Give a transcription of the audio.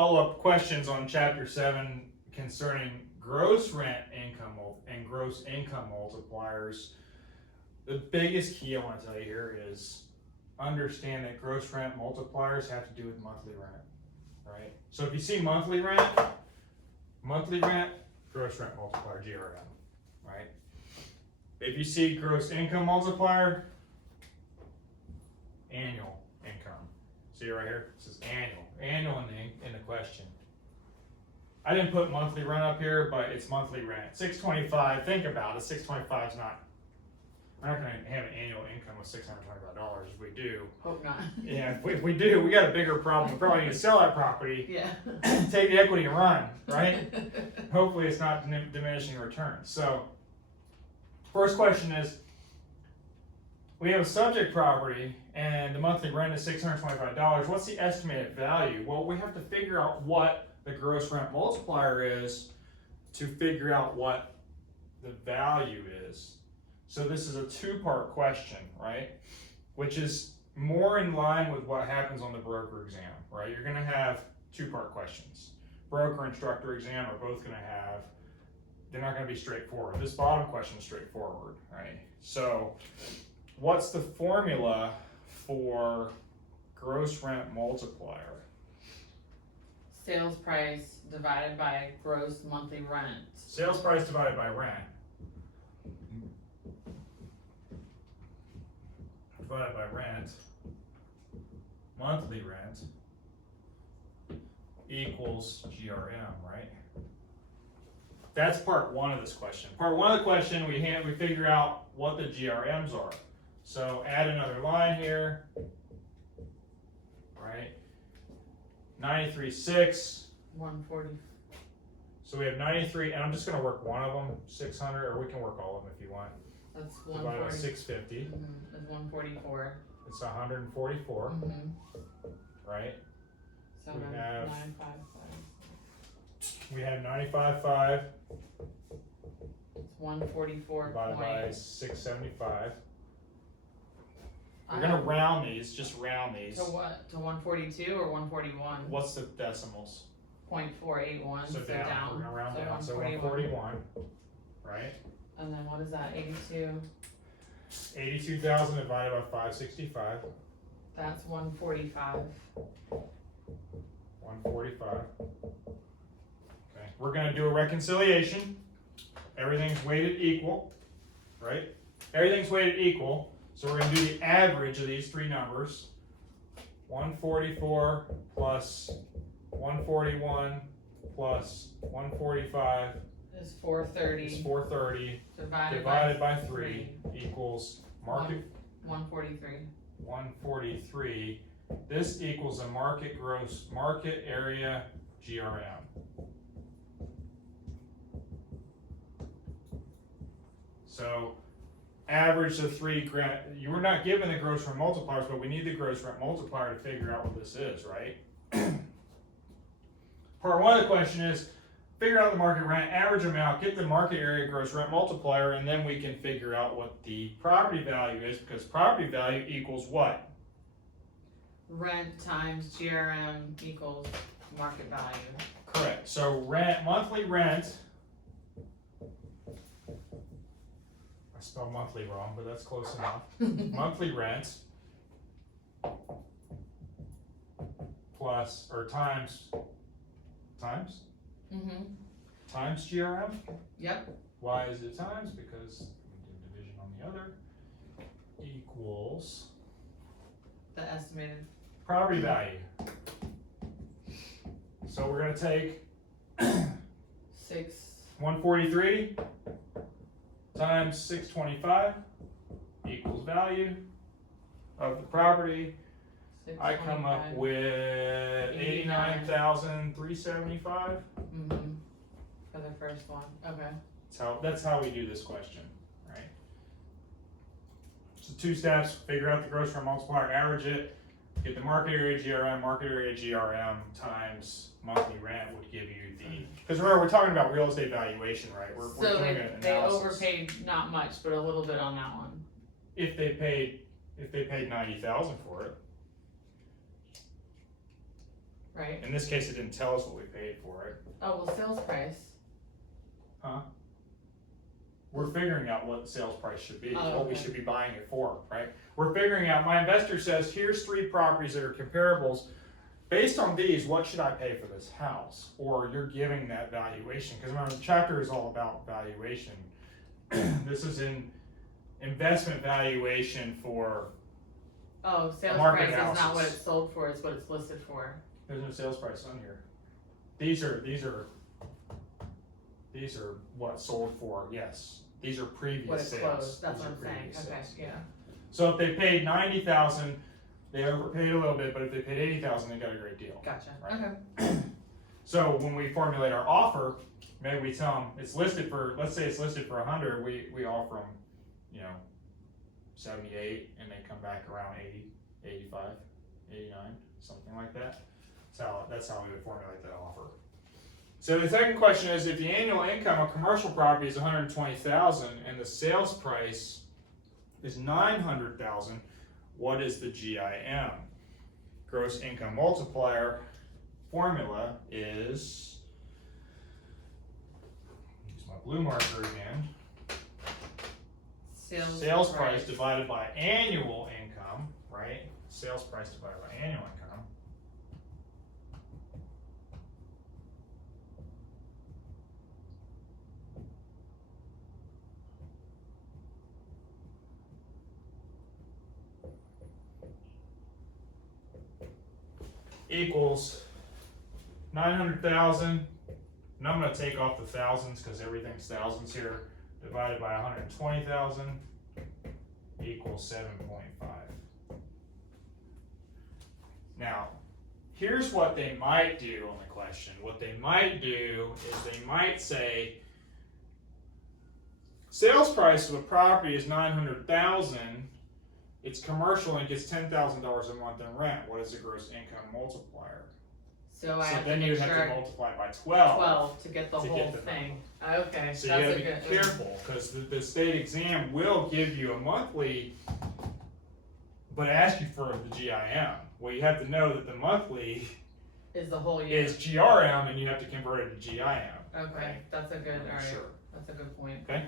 follow-up questions on chapter 7 concerning gross rent income and gross income multipliers. The biggest key I want to tell you here is understand that gross rent multipliers have to do with monthly rent, right? So if you see monthly rent, gross rent multiplier, GRM, right? If you see gross income multiplier, annual income. See right here, it says annual in the question. I didn't put monthly rent up here, but it's monthly rent. 625, think about it, 625 is not, we're not gonna have an annual income of $625. If we do, Hope not. yeah, if we do, we got a bigger problem. We probably need to sell that property, Yeah. take the equity and run, right? Hopefully it's not diminishing returns. So, first question is, we have a subject property and the monthly rent is $625. What's the estimated value? Well, we have to figure out what the gross rent multiplier is to figure out what the value is. So this is a two-part question, right? Which is more in line with what happens on the broker exam, right? You're gonna have two-part questions. Broker and instructor exam are both gonna have, they're not gonna be straightforward. This bottom question is straightforward, right? So what's the formula for gross rent multiplier? Sales price divided by gross monthly rent. Sales price divided by rent. Divided by rent, monthly rent, equals GRM, right? That's part one of this question. Part one of the question, we figure out what the GRMs are. So add another line here, right? 93.6. 140. So we have 93, and I'm just gonna work one of them, 600, or we can work all of them if you want. That's Divided by 140. 650. That's 144. It's 144, right? So We then have- 955. We have 95.5 It's 144. divided by 675. We're gonna round these, just round these. To what? To 142 or 141? What's the decimals? 0.481. So down, we're gonna round so down, so 141, right? And then what is that? 82. 82,000 divided by 565, That's 145. 145. Okay, we're gonna do a reconciliation. Everything's weighted equal, right? Everything's weighted equal, so we're gonna do the average of these three numbers. 144 plus 141 plus 145 Is 430. is 430 divided divided by 3 equals market 143. 143. This equals a market area GRM. So average of 3 you were not given the gross rent multipliers, but we need the gross rent multiplier to figure out what this is, right? Part one of the question is figure out the market rent average amount, get the market area gross rent multiplier, and then we can figure out what the property value is, because property value equals what? Rent times GRM equals market value. Correct. So rent, monthly rent, I spelled monthly wrong, but that's close enough. Monthly rent plus, or times times GRM. Yep. Why is it times? Because we did division on the other. Equals The estimated. property value. So we're gonna take 143 times 625 equals value of the property. I come up 625. with 89,375. For the first one. Okay. That's how we do this question, right? So 2 steps: figure out the gross rent multiplier, average it, get the market area GRM times monthly rent would give you the. Because remember, we're talking about real estate valuation, right? We're So doing an they analysis. overpaid not much, but a little bit on that one. If they paid 90,000 for it. right? In this case, it didn't tell us what we paid for it. Oh, well, sales price. We're figuring out what the sales price should be, Oh, what we okay. should be buying it for, right? We're figuring out, my investor says, here's 3 properties that are comparables. Based on these, what should I pay for this house? Or you're giving that valuation, because remember, the chapter is all about valuation. This is in investment valuation for, Oh, sales market price is not what houses. it's sold for, it's what it's listed for. there's no sales price on here. These are what sold for, yes. These are previous What it sales. closed, that's These what are I'm saying, previous okay, sales. yeah. So if they paid 90,000, they overpaid a little bit, but if they paid 80,000, they got a great deal. Gotcha, Right. okay. So when we formulate our offer, maybe we tell them it's listed for, let's say it's listed for 100, we offer them, 78, and they come back around 80, 85, 89, something like that. That's how we would formulate that offer. So the second question is, if the annual income of commercial property is 120,000 and the sales price is 900,000, what is the GIM? Gross income multiplier formula is, use my blue marker again, sales price divided by annual income, right? Sales price divided by annual income. Equals 900,000, and I'm going to take off the thousands because everything's thousands here, divided by 120,000 equals 7.5. Now, here's what they might do on the question. What they might do is they might say, sales price of a property is 900,000. It's commercial and it gets $10,000 a month in rent. What is the gross income multiplier? So I have to then make you have to sure multiply by 12. 12 to get the to whole get the thing. Okay, So that's you a gotta good. be careful, because the state exam will give you a monthly, but ask you for the GIM. Well, you have to know that the monthly Is the whole year. is GRM and you have to convert it to GIM. Okay, right? that's a good, alright, Sure. that's a good point. Okay.